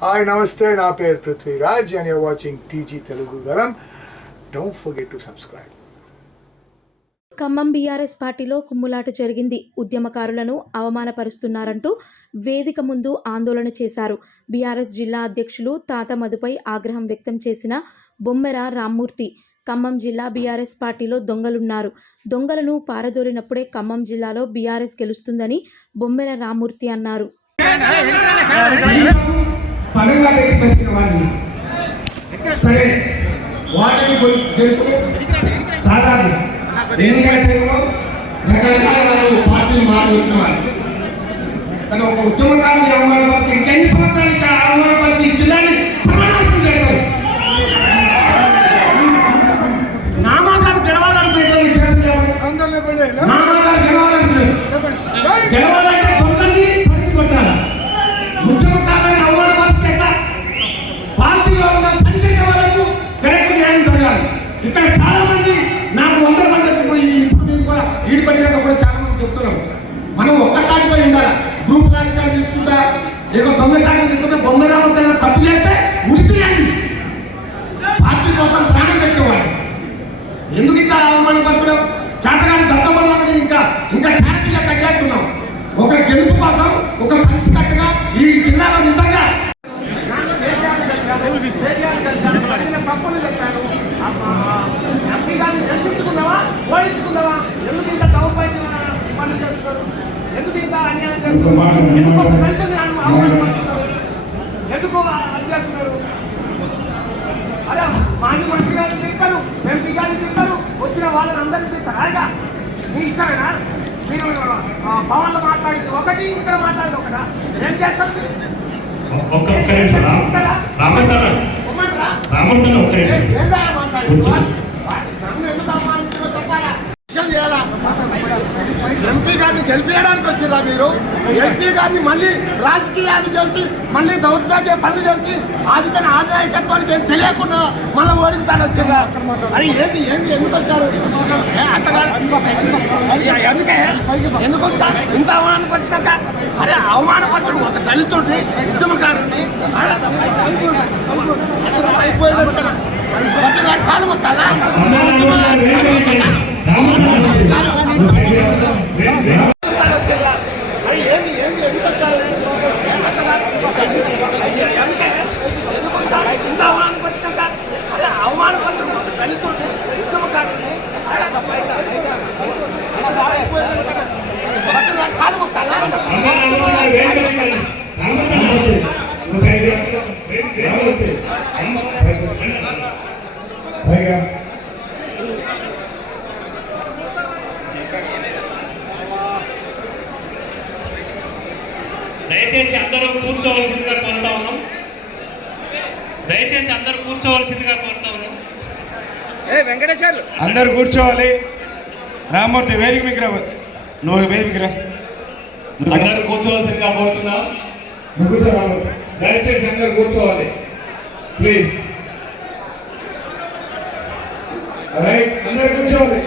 Hi నమస్తే నా పేరు Prithviraj and you're watching TG Telugu Galam don't forget to subscribe Khammam BRS పార్టీలో కుమ్ములాట జరిగింది ఉద్యమకారులను అవమానపరుస్తున్నారంటూ వేదిక ముందు ఆందోళన చేశారు బీఆర్ఎస్ జిల్లా అధ్యక్షులు తాత మధుపై ఆగ్రహం వ్యక్తం చేసిన బొమ్మెర రామ్మూర్తి ఖమ్మం జిల్లా బీఆర్ఎస్ పార్టీలో దొంగలున్నారు దొంగలను పారదోలినప్పుడే ఖమ్మం జిల్లాలో బీఆర్ఎస్ గెలుస్తుందని బొమ్మెర రామ్మూర్తి అన్నారు పనంగా పెట్టి పెట్టిన వాడిని సరే వాటిని సాధారణ. ఎన్నికల టైంలో రకరకాల పార్టీలు మారి వచ్చిన వాళ్ళు ఒక ఉద్యమకారుని అవమానపరిచి ఇంకెన్ని సంవత్సరాలు ఇక్కడ అవమానపరిచి ఈ జిల్లాని సర్వనాశనం చేయడం చేతులు ఈడి పట్టినాక కూడా చాలా మంది చెప్తున్నాం మనం ఒక్కటాడిపోయి ఉండాలి. గ్రూప్ రాజకీయాలు తీసుకుంటా ఏదో దొంగ శాఖలు తీసుకుంటే బొమ్మరావు తప్పు చేస్తే ఉరితీయండి. పార్టీ కోసం ప్రాణం పెట్టేవాడు ఎందుకు ఇంత అవమానపరచడం చేతగాని దత్తమల్లని ఇంకా ఇంకా చారిటీగా కట్టేట్టున్నాం. ఒక గెలుపు కోసం ఒక కలిసి కట్టుగా ఈ జిల్లాలో నిజంగా ఓడించుకుందావా ఎందుకు ఇంత దౌర్భాగ్యం పనులు చేస్తున్నారు? ఎందుకు ఇంత అన్యాయం చేస్తున్నారు? ఎందుకు ఒక దళితుల్ని అను- అవమానపరుస్తున్నారు? ఎందుకు అది చేస్తున్నారు? అరే మాజీ మంత్రి గారిని తింటారు ఎంపీ గారిని తింటారు వచ్చిన వాళ్ళని అందరినీ తింటారు అలాగా మీ ఇష్టమేనా? మీరు ఆ, భవన్లో మాట్లాడింది ఒకటి ఇక్కడ మాట్లాడేది ఒకటా? ఏం చేస్తారు మీరు? ఒక్క నిమిషం రామంటారా? రామంటారా ఒక్క నిమిషం ఏందా మాట్లాడేది? వాడు- వాడు నన్ను ఎందుకు అవమానించారో చెప్పాలా విషయం చేయాలా ఎంపీ గారిని గెలిపించడానికి వచ్చిరా మీరు ఎంపీ గారిని మళ్ళీ రాజకీయాలు చేసి మళ్ళీ దౌర్భాగ్య పనులు చేసి ఆదికని ఆదాయకత్వానికి ఏం తెలియకుండా మళ్ళీ ఓడించాలి వచ్చిందా అది ఏంది ఏంది ఎందుకు వచ్చారు? ఏ, అట్టగా ఎందుకే? ఎందుకు ఇంత అవమానపరిచినాక అరే అవమానపరచడం ఒక దళితుడిని ఉద్యమకారుని అయిపోయేది కదా కాలు మొత్తాలా వచ్చేదా అది ఏంది ఏంది ఎందుకు వచ్చారు ఎందుకే ఎందుకు ఇంత ఇంత అవమానపరిచినాక అరే అవమానపరచడం ఒక దళితుడిని ఉద్యమకారుని అయిపోయేది కదా కాలు మొత్తాలా దయచేసి అందరూ కూర్చోవలసిందిగా కోరుతా ఉన్నాం. దయచేసి అందరూ కూర్చోవలసిందిగా కోరుతా ఉన్నాం. అందరు కూర్చోవాలి. రామ్మూర్తి వేదిక మీకు రా. నువ్వు వేదిక రా. అందరూ కూర్చోవలసిందిగా కోరుతున్నాం. దయచేసి అందరూ కూర్చోవాలి. ప్లీజ్ రైట్ అందరు కూర్చోవాలి